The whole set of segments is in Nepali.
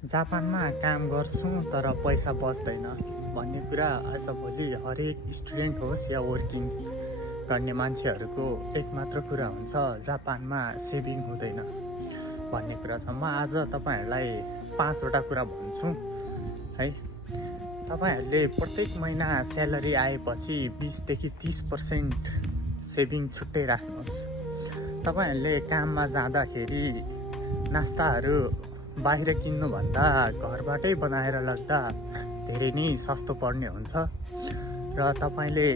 जापानमा काम गर्छु तर पैसा बच्दैन भन्ने कुरा आजभोलि हरेक स्टुडेन्ट होस् या वर्किङ गर्ने मान्छेहरूको एकमात्र कुरा हुन्छ, जापानमा सेभिङ हुँदैन भन्ने कुरा छ। म आज तपाईँहरूलाई 5वटा कुरा भन्छु है। तपाईँहरूले प्रत्येक महिना स्यालेरी आएपछि 20 देखि 30% सेभिङ छुट्टै राख्नुहोस्। तपाईँहरूले काममा जाँदाखेरि नास्ताहरू बाहिर किन्नुभन्दा घरबाटै बनाएर लग्दा धेरै नै सस्तो पर्ने हुन्छ र तपाईँले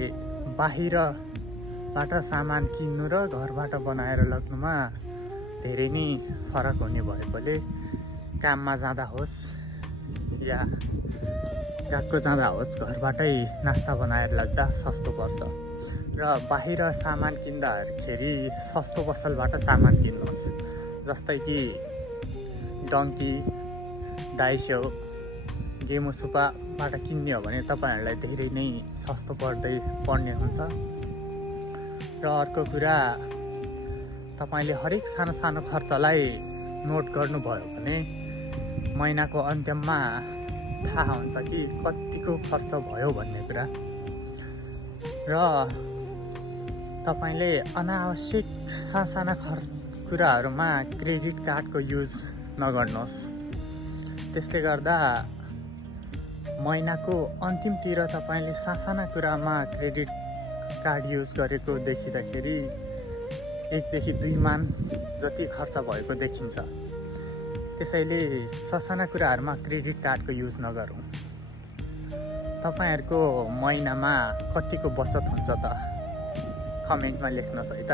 बाहिरबाट सामान किन्नु र घरबाट बनाएर लग्नुमा धेरै नै फरक हुने भएकोले काममा जाँदा होस् या गएको जाँदा होस् घरबाटै नास्ता बनाएर लग्दा सस्तो पर्छ। र बाहिर सामान किन्दाखेरि सस्तो पसलबाट सामान किन्नुहोस्, जस्तै कि डङ्की, दाइस्यो, गेमोसुपाबाट किन्ने हो भने तपाईँहरूलाई धेरै नै सस्तो पर्ने हुन्छ। र अर्को कुरा, तपाईँले हरेक सानो सानो खर्चलाई नोट गर्नुभयो भने महिनाको अन्त्यमा थाहा हुन्छ कि कतिको खर्च भयो भन्ने कुरा। र तपाईँले अनावश्यक साना कुराहरूमा क्रेडिट कार्डको युज नगर्नुहोस्। त्यसले गर्दा महिनाको अन्तिमतिर तपाईँले साना कुरामा क्रेडिट कार्ड युज गरेको देखिँदाखेरि 1 देखि 2 मान जति खर्च भएको देखिन्छ। त्यसैले साना कुराहरूमा क्रेडिट कार्डको युज नगरौँ। तपाईँहरूको महिनामा कतिको बचत हुन्छ त कमेन्टमा लेख्नुहोस् है त।